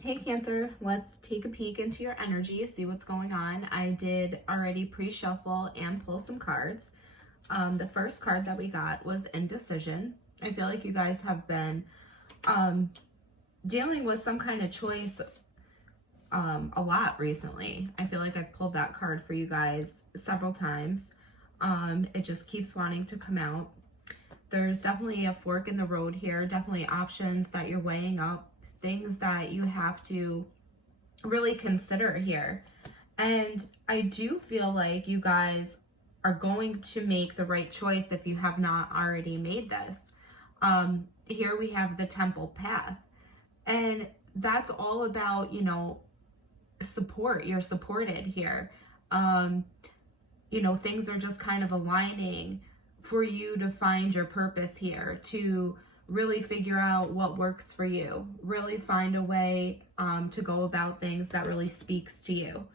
Hey Cancer, let's take a peek into your energy, see what's going on. I did already pre-shuffle and pull some cards. The first card that we got was Indecision. I feel like you guys have been dealing with some kind of choice a lot recently. I feel like I've pulled that card for you guys several times. It just keeps wanting to come out. There's definitely a fork in the road here, definitely options that you're weighing up, things that you have to really consider here. And I do feel like you guys are going to make the right choice if you have not already made this. Here we have the Temple Path, and that's all about, you know, support. You're supported here. You know, things are just kind of aligning for you to find your purpose here, to really figure out what works for you, really find a way to go about things that really speaks to you.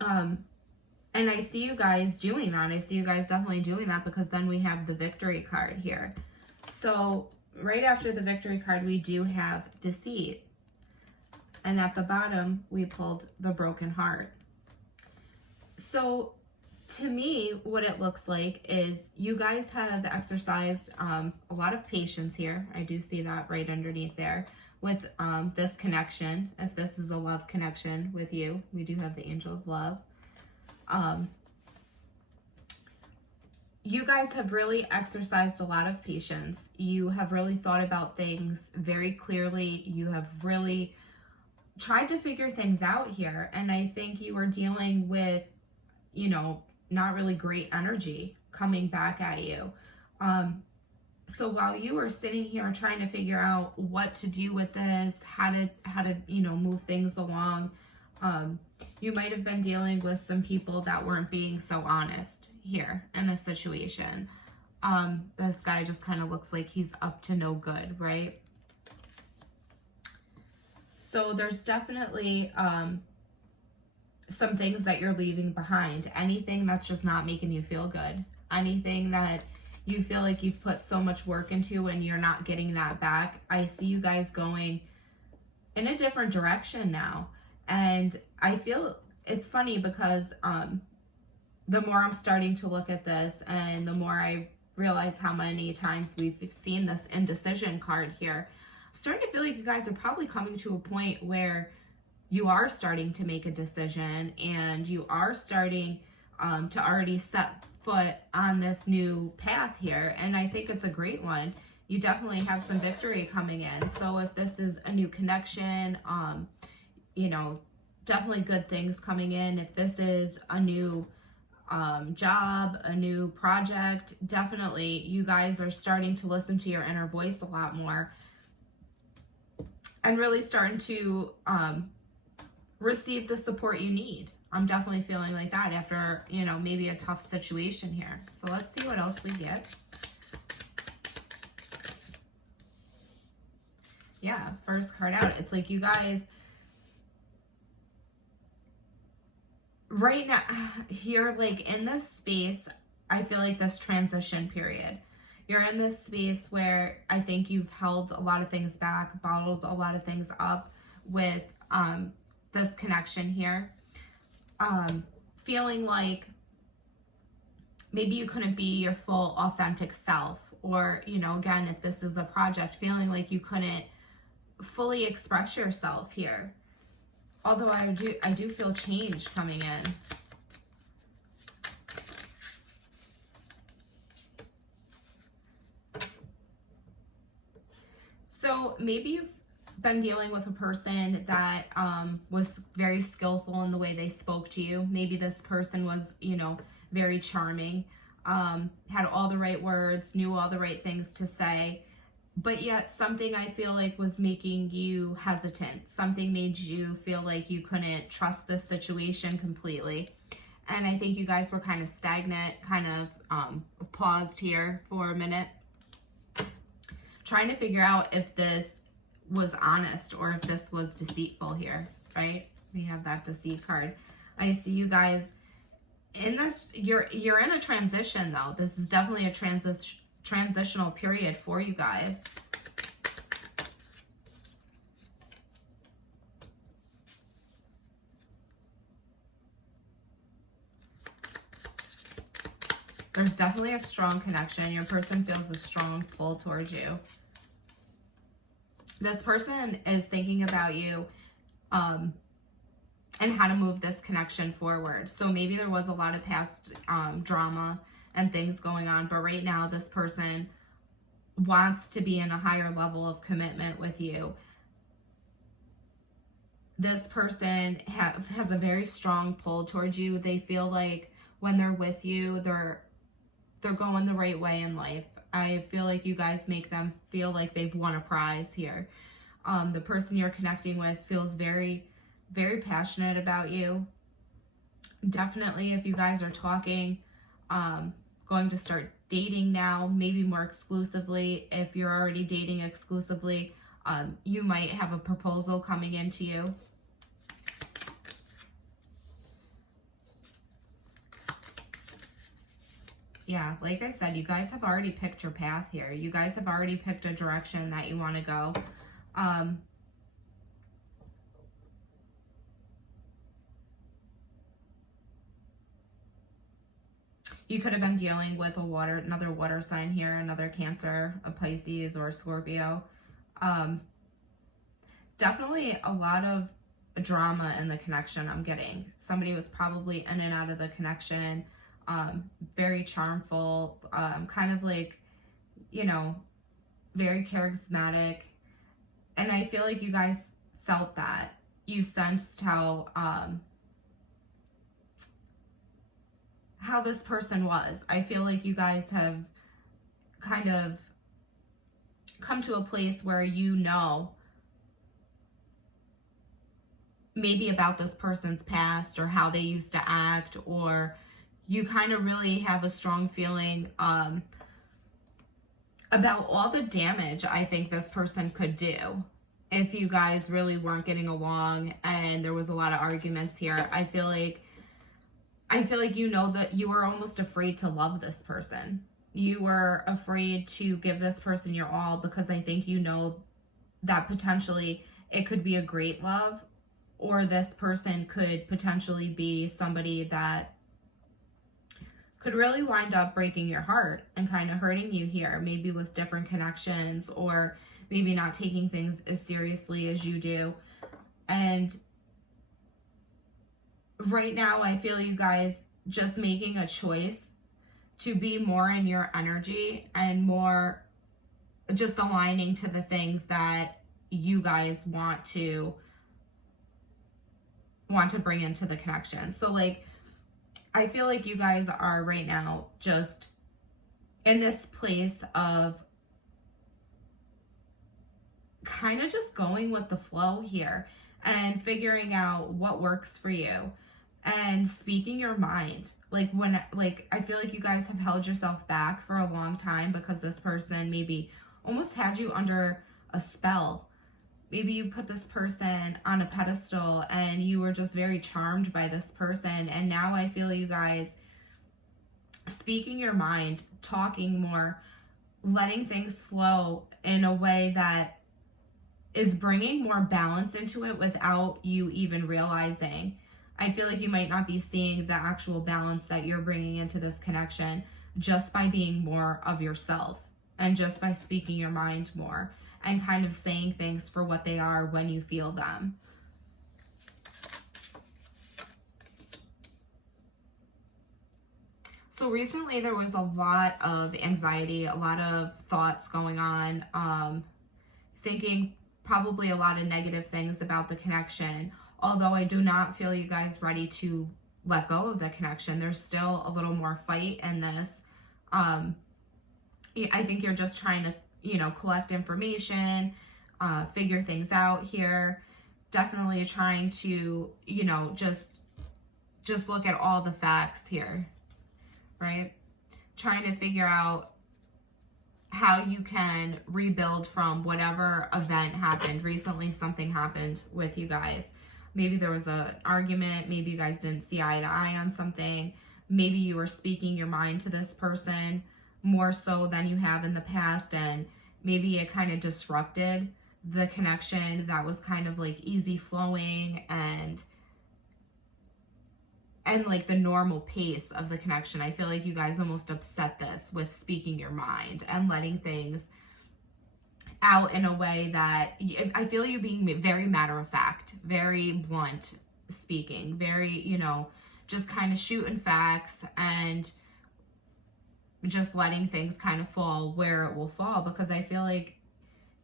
And I see you guys doing that. I see you guys definitely doing that, because then we have the Victory card here. So right after the Victory card, we do have Deceit. And at the bottom, we pulled the Broken Heart. So to me, what it looks like is you guys have exercised a lot of patience here. I do see that right underneath there with this connection. If this is a love connection with you, we do have the Angel of Love. You guys have really exercised a lot of patience. You have really thought about things very clearly. You have really tried to figure things out here. And I think you are dealing with, you know, not really great energy coming back at you. So while you are sitting here trying to figure out what to do with this, how to, you know, move things along, you might have been dealing with some people that weren't being so honest here in this situation. This guy just kind of looks like he's up to no good, right? So there's definitely some things that you're leaving behind. Anything that's just not making you feel good. Anything that you feel like you've put so much work into and you're not getting that back. I see you guys going in a different direction now. And I feel it's funny because the more I'm starting to look at this and the more I realize how many times we've seen this Indecision card here, I'm starting to feel like you guys are probably coming to a point where you are starting to make a decision and you are starting to already set foot on this new path here. And I think it's a great one. You definitely have some victory coming in. So if this is a new connection, you know, definitely good things coming in. If this is a new job, a new project, definitely you guys are starting to listen to your inner voice a lot more and really starting to receive the support you need. I'm definitely feeling like that after, you know, maybe a tough situation here. So let's see what else we get. Yeah, first card out. It's like you guys right now here, like in this space, I feel like this transition period. You're in this space where I think you've held a lot of things back, bottled a lot of things up with this connection here. Feeling like maybe you couldn't be your full authentic self, or, you know, again, if this is a project, feeling like you couldn't fully express yourself here. Although I do feel change coming in. So maybe you've been dealing with a person that was very skillful in the way they spoke to you. Maybe this person was, you know, very charming, had all the right words, knew all the right things to say, but yet something I feel like was making you hesitant. Something made you feel like you couldn't trust this situation completely. And I think you guys were kind of stagnant, kind of paused here for a minute, trying to figure out if this was honest or if this was deceitful here, right? We have that Deceit card. I see you guys in this, you're in a transition though. This is definitely a transitional period for you guys. There's definitely a strong connection. Your person feels a strong pull towards you. This person is thinking about you and how to move this connection forward. So maybe there was a lot of past drama and things going on, but right now this person wants to be in a higher level of commitment with you. This person has a very strong pull towards you. They feel like when they're with you, they're going the right way in life. I feel like you guys make them feel like they've won a prize here. The person you're connecting with feels very, very passionate about you. Definitely, if you guys are talking, going to start dating now, maybe more exclusively. If you're already dating exclusively, you might have a proposal coming into you. Yeah, like I said, you guys have already picked your path here. You guys have already picked a direction that you want to go. You could have been dealing with another water sign here, another Cancer, a Pisces, or a Scorpio. Definitely a lot of drama in the connection I'm getting. Somebody was probably in and out of the connection. Very charmful, kind of like, you know, very charismatic. And I feel like you guys felt that. You sensed how this person was. I feel like you guys have kind of come to a place where you know maybe about this person's past or how they used to act, or you kind of really have a strong feeling about all the damage I think this person could do if you guys really weren't getting along and there was a lot of arguments here. I feel like you know that you were almost afraid to love this person. You were afraid to give this person your all because I think you know that potentially it could be a great love, or this person could potentially be somebody that could really wind up breaking your heart and kind of hurting you here, maybe with different connections, or maybe not taking things as seriously as you do. And right now, I feel you guys just making a choice to be more in your energy and more just aligning to the things that you guys want to bring into the connection. So like, I feel like you guys are right now just in this place of kind of just going with the flow here and figuring out what works for you and speaking your mind. I feel like you guys have held yourself back for a long time because this person maybe almost had you under a spell. Maybe you put this person on a pedestal and you were just very charmed by this person. And now I feel you guys speaking your mind, talking more, letting things flow in a way that is bringing more balance into it without you even realizing. I feel like you might not be seeing the actual balance that you're bringing into this connection just by being more of yourself and just by speaking your mind more and kind of saying things for what they are when you feel them. So recently there was a lot of anxiety, a lot of thoughts going on, thinking probably a lot of negative things about the connection. Although I do not feel you guys ready to let go of the connection. There's still a little more fight in this. I think you're just trying to, collect information, figure things out here. Definitely trying to, just look at all the facts here, right? Trying to figure out how you can rebuild from whatever event happened. Recently, something happened with you guys. Maybe there was an argument. Maybe you guys didn't see eye to eye on something. Maybe you were speaking your mind to this person more so than you have in the past, and maybe it kind of disrupted the connection that was kind of like easy flowing, and and like the normal pace of the connection. I feel like you guys almost upset this with speaking your mind and letting things out in a way that I feel you being very matter of fact, very blunt speaking, very, you know, just kind of shooting facts and just letting things kind of fall where it will fall, because I feel like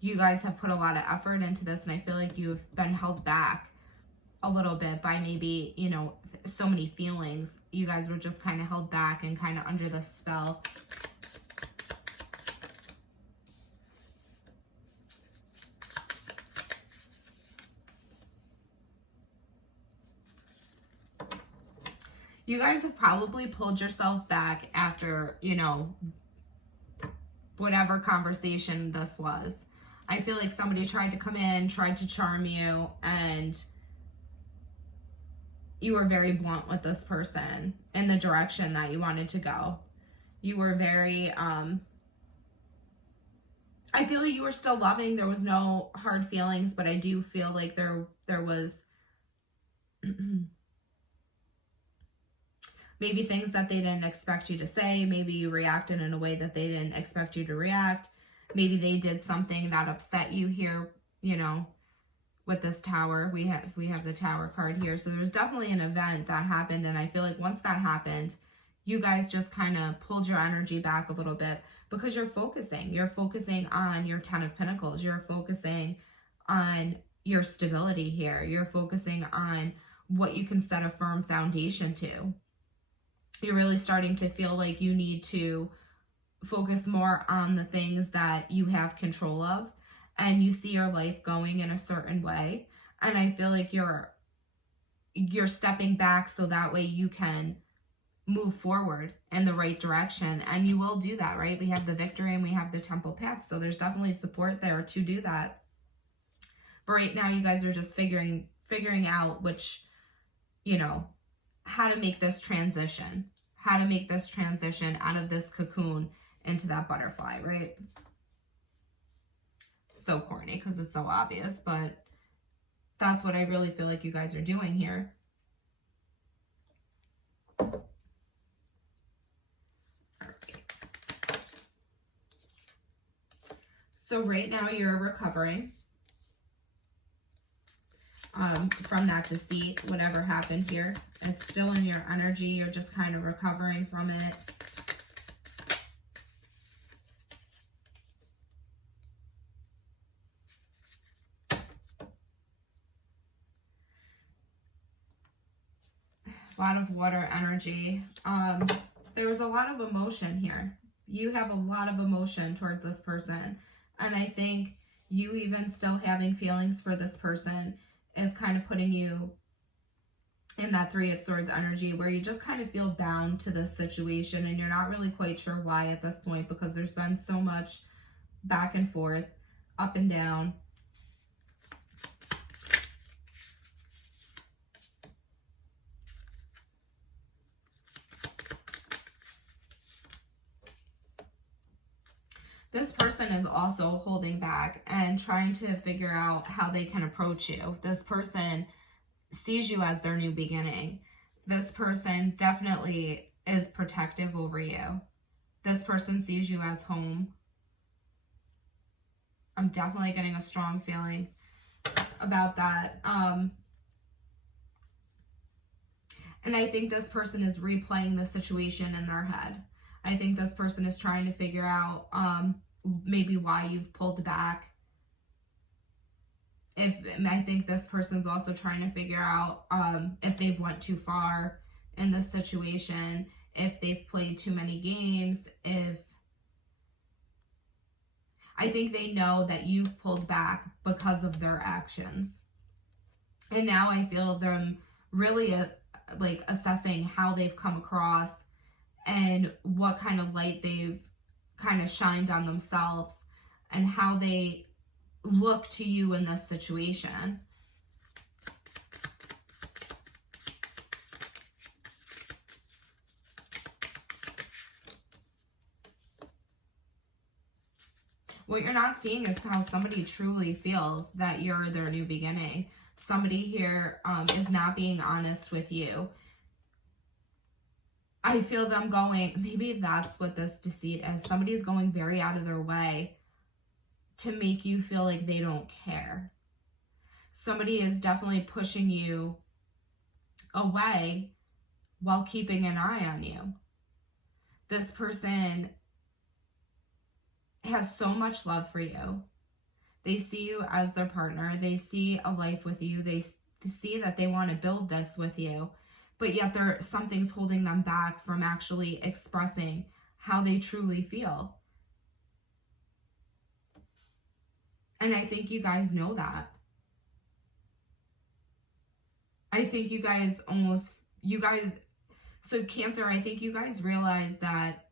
you guys have put a lot of effort into this, and I feel like you've been held back a little bit by maybe, you know, so many feelings. You guys were just kind of held back and kind of under the spell. You guys have probably pulled yourself back after, you know, whatever conversation this was. I feel like somebody tried to come in, tried to charm you, and you were very blunt with this person in the direction that you wanted to go. You were very, I feel like you were still loving. There was no hard feelings, but I do feel like there was maybe things that they didn't expect you to say. Maybe you reacted in a way that they didn't expect you to react. Maybe they did something that upset you here, you know, with this Tower. We have the Tower card here. So there's definitely an event that happened, and I feel like once that happened, you guys just kind of pulled your energy back a little bit, because you're focusing. You're focusing on your 10 of Pentacles. You're focusing on your stability here. You're focusing on what you can set a firm foundation to. You're really starting to feel like you need to focus more on the things that you have control of, and you see your life going in a certain way. And I feel like you're stepping back so that way you can move forward in the right direction, and you will do that, right? We have the Victory and we have the Temple path, so there's definitely support there to do that. But right now you guys are just figuring out which, you know, how to make this transition out of this cocoon into that butterfly, right? So corny because it's so obvious, but that's what I really feel like you guys are doing here. So right now you're recovering from that deceit, whatever happened here. It's still in your energy. You're just kind of recovering from it. A lot of water energy. There was a lot of emotion here. You have a lot of emotion towards this person. And I think you even still having feelings for this person is kind of putting you in that Three of Swords energy, where you just kind of feel bound to this situation, and you're not really quite sure why at this point, because there's been so much back and forth, up and down. This person is also holding back and trying to figure out how they can approach you. This person sees you as their new beginning. This person definitely is protective over you. This person sees you as home. I'm definitely getting a strong feeling about that. And I think this person is replaying the situation in their head. I think this person is trying to figure out maybe why you've pulled back. I think this person's also trying to figure out if they've went too far in this situation, if they've played too many games, I think they know that you've pulled back because of their actions. And now I feel them really like assessing how they've come across and what kind of light they've kind of shined on themselves and how they look to you in this situation. What you're not seeing is how somebody truly feels that you're their new beginning. Somebody here is not being honest with you. I feel them going, maybe that's what this deceit is. Somebody's going very out of their way to make you feel like they don't care. Somebody is definitely pushing you away while keeping an eye on you. This person has so much love for you. They see you as their partner. They see a life with you. They see that they want to build this with you. But yet something's holding them back from actually expressing how they truly feel. And I think you guys know that. I think you guys so Cancer, I think you guys realize that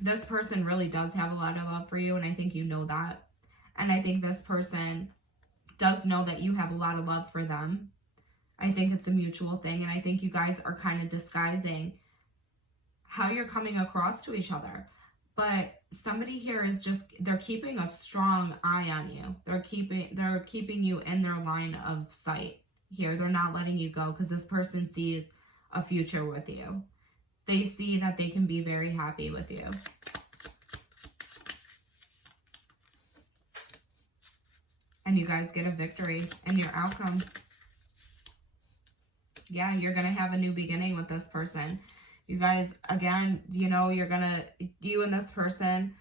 this person really does have a lot of love for you, and I think you know that. And I think this person does know that you have a lot of love for them. I think it's a mutual thing, and I think you guys are kind of disguising how you're coming across to each other. But somebody here is they're keeping a strong eye on you. They're keeping you in their line of sight here. They're not letting you go because this person sees a future with you. They see that they can be very happy with you. And you guys get a victory in your outcome. Yeah, you're going to have a new beginning with this person. You guys, again, you know, you and this person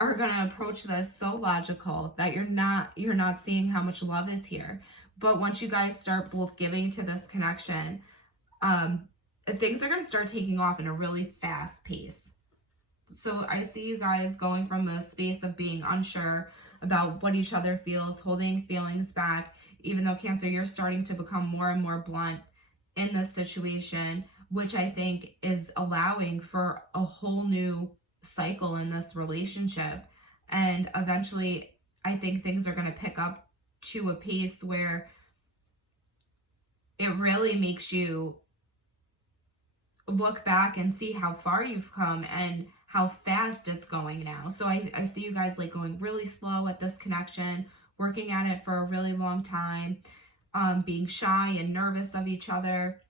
are going to approach this so logical that you're not seeing how much love is here. But once you guys start both giving to this connection, things are going to start taking off in a really fast pace. So I see you guys going from the space of being unsure about what each other feels, holding feelings back, even though Cancer, you're starting to become more and more blunt in this situation, which I think is allowing for a whole new cycle in this relationship. And eventually, I think things are going to pick up to a pace where it really makes you look back and see how far you've come and how fast it's going now. So I see you guys like going really slow at this connection, working at it for a really long time, being shy and nervous of each other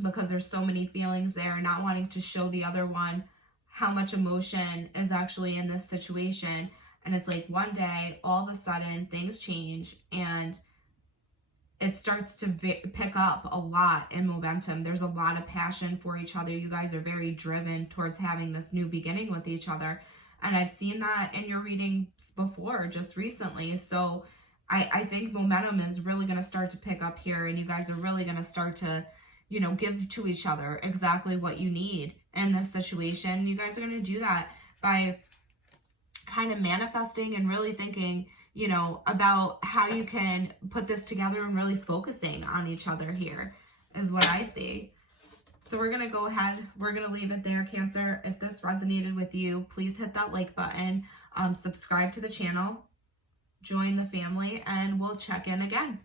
because there's so many feelings there, not wanting to show the other one how much emotion is actually in this situation. And it's like one day, all of a sudden, things change and it starts to pick up a lot in momentum. There's a lot of passion for each other. You guys are very driven towards having this new beginning with each other. And I've seen that in your readings before, just recently. So I think momentum is really going to start to pick up here. And you guys are really going to start to, you know, give to each other exactly what you need in this situation. You guys are going to do that by kind of manifesting and really thinking, you know, about how you can put this together and really focusing on each other here is what I see. So we're going to go ahead. We're going to leave it there, Cancer. If this resonated with you, please hit that like button, subscribe to the channel, join the family, and we'll check in again.